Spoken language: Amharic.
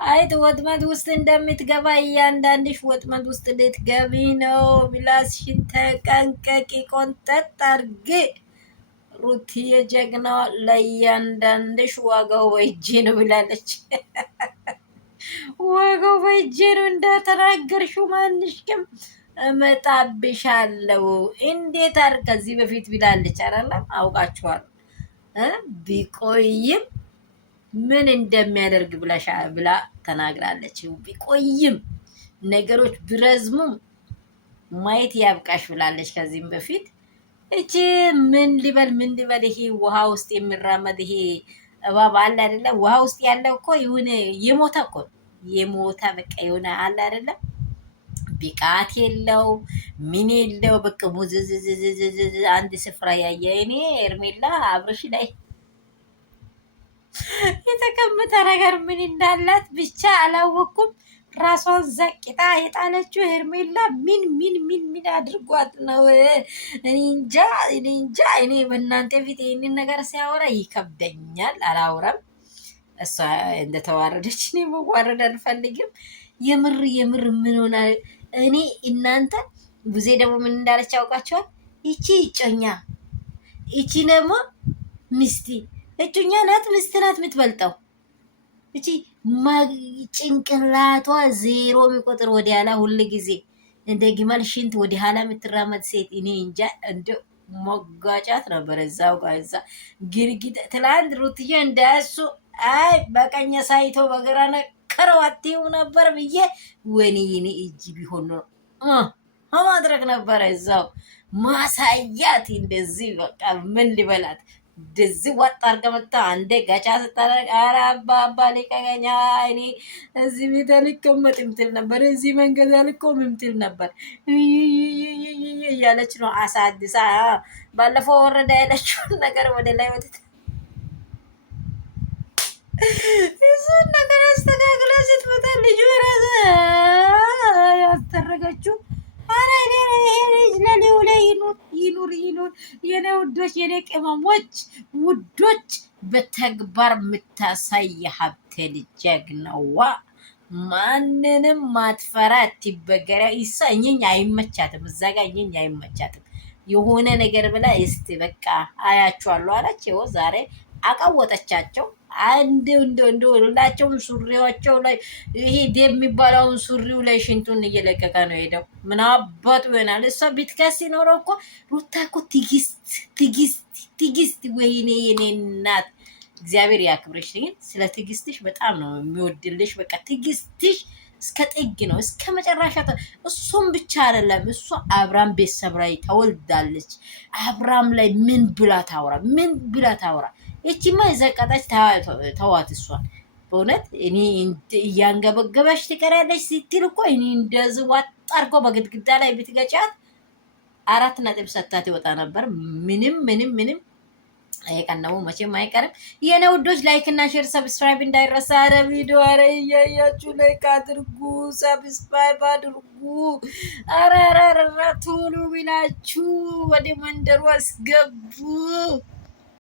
አይጥ ወጥመድ ውስጥ እንደምትገባ እያንዳንድሽ ወጥመድ ውስጥ ልትገቢ ነው። ምላስሽን ተጠንቀቂ፣ ቆንጠጥ አድርጊ። ሩትዬ ጀግና፣ ለእያንዳንድሽ ዋጋው በእጄ ነው ብላለች። ዋጋው በእጄ ነው እንዳተናገርሽው ማንሽም እመጣብሻለሁ። እንዴት አድርግ ከዚህ በፊት ብላለች አይደለም? አውቃችኋል። ቢቆይም ምን እንደሚያደርግ ብላ ተናግራለች። ቢቆይም ነገሮች ቢረዝሙም ማየት ያብቃሽ ብላለች ከዚህም በፊት። እቺ ምን ሊበል ይሄ ውሃ ውስጥ የሚራመድ ይሄ እባብ አለ አይደለ? ውሃ ውስጥ ያለው እኮ የሆነ የሞተ እኮ የሞተ በቃ የሆነ አለ አይደለ? ብቃት የለው ምን የለው በቃ ሙዝዝዝዝዝ አንድ ስፍራ ያየ እኔ ኤርሜላ አብርሽ ላይ የተቀመጠ ነገር ምን እንዳላት ብቻ አላወኩም። ራሷን ዘቅጣ የጣለችው ሄርሜላ ምን አድርጓት ነው? እኔ እንጃ። እኔ በእናንተ ፊት ይህንን ነገር ሲያወራ ይከብደኛል፣ አላውራም። እሷ እንደተዋረደች እኔ መዋረድ አልፈልግም። የምር ምን ሆና እኔ እናንተ ጊዜ ደግሞ ምን እንዳለች ያውቃቸዋል። ይቺ እጮኛ፣ ይቺ ደግሞ ሚስቲ እጮኛ ናት፣ ሚስት ናት የምትበልጠው። እቺ ጭንቅላቷ ዜሮ የሚቆጥር ወደ ኋላ ሁል ጊዜ እንደ ግመል ሽንት ወደ ኋላ የምትራመድ ሴት እኔ እንጃ። እንደ መጋጫት ነበር እዛው ጋር እዛ ግርግዳ ትላንት ሩትዬ እንዳያሱ አይ በቀኝ ሳይቶ በግራ ነከረዋቴው ነበር ብዬ ወኔ እጅ ቢሆን ነው ማድረግ ነበረ እዛው ማሳያት። እንደዚህ በቃ ምን ሊበላት እንደዚህ ወጥ አድርጋ መጣ። አንዴ ጋቻ ስታደርግ ኧረ አባ ሊቀቀኛ እኔ እዚህ ቤት አልቀመጥም ትል ነበር፣ እዚህ መንገድ አልቆምም ትል ነበር እያለች ነው አሳድሳ። ባለፈው ወረዳ ያለችውን ነገር ወደ ላይ ወጥታ እሱን ነገር አስተካክላ ስትመጣ ልጁ ራሱ ያስተረገችው አረ ይሄ ልጅ ለሊው ላይ ይኑር። የኔ ውዶች፣ የኔ ቅመሞች ውዶች፣ በተግባር የምታሳይ ሀብቴ ልጅ ጀግናዋ፣ ማንንም ማትፈራ ትበገራ። እኛኝ አይመቻትም፣ እዛ ጋ እኛኝ አይመቻትም። የሆነ ነገር ብላ እስቲ በቃ አያችኋለሁ አለች። ይኸው ዛሬ አቃወጠቻቸው። እንደ ሁላቸውም ሱሪዎቸው ላይ ይሄ ደም የሚባለውን ሱሪው ላይ ሽንቱን እየለቀቀ ነው ሄደው። ምን አባቱ ይሆናል? እሷ ቢትከስ ሲኖረው እኮ ሩታ እኮ ትግስት ወይኔ የኔ እናት እግዚአብሔር ያክብርሽ። ግን ስለ ትግስትሽ በጣም ነው የሚወድልሽ። በቃ ትግስትሽ እስከ ጥግ ነው፣ እስከ መጨረሻ። እሱም ብቻ አይደለም፣ እሷ አብራም ቤተሰብ ላይ ተወልዳለች። አብራም ላይ ምን ብላ ታውራ? እቺማ የዘቀጠች ተዋት። እሷን በእውነት እኔ እያንገበገበች ትቀራለች ስትል እኮ እኔ እንደዚህ ዋጥ አድርጎ በግድግዳ ላይ ብትገጫት 4 ሰታት ይወጣ ነበር። ምንም አይቀነው መቼም አይቀርም። የኔ ውዶች ላይክ እና ሼር ሰብስክራይብ እንዳይረሳ። አረ ቪዲዮ አረ እያያችሁ ላይክ አድርጉ፣ ሰብስክራይብ አድርጉ። አረ ቶሎ ብላችሁ ወደ መንደሩ አስገቡ።